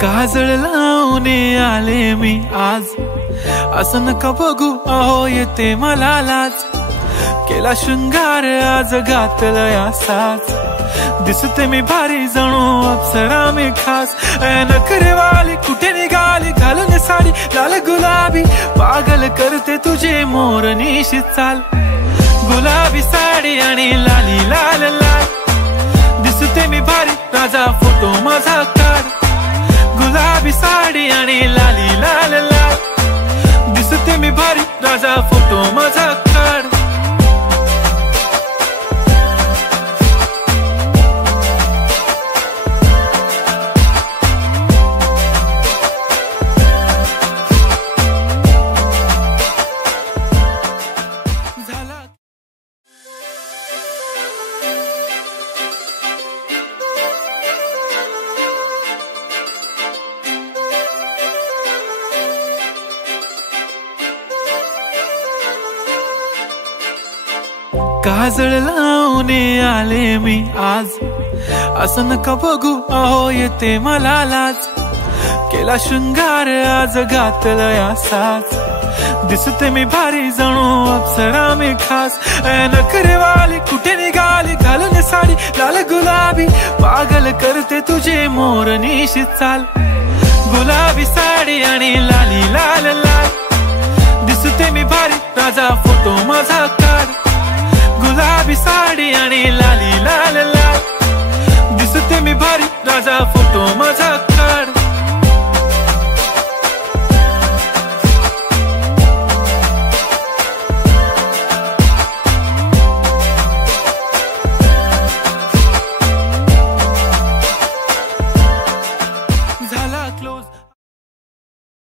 काजळ लावून आले मी आज, असं नका बघू अहो येते मला लाज। केला शृंगार आज घातला साज, दिसते मी भारी जणू अप्सरा मी खास। नखरेवाली कुठे निघाली घालून साडी लाल गुलाबी, पागल करते तुझे मोरनीशी चाल। गुलाबी साडी आणि लाली लाल लाल, दिसते मी भारी राजा फोटो माझा काढ। गुलाबी साडी आणि लाली लाल लाल, दिसते मी भारी राजा फोटो माझा काढ। काजळ लावून आले मी आज, असं नका बघू अहो येते मला लाज। केला शृंगार आज घातला साज, दिसते मी भारी जणू अप्सरा मी खास। नखरेवाली कुठे निघाली घालून साडी लाल गुलाबी, पागल करते तुझे मोरनीशी चाल। गुलाबी साडी आणि लाली लाल लाल, दिसते मी भारी राजा फोटो माझा काढ। गुलाबी साडी आणि लाली लाल लाल, दिसते मी भारी राजा फोटो माझा काढ।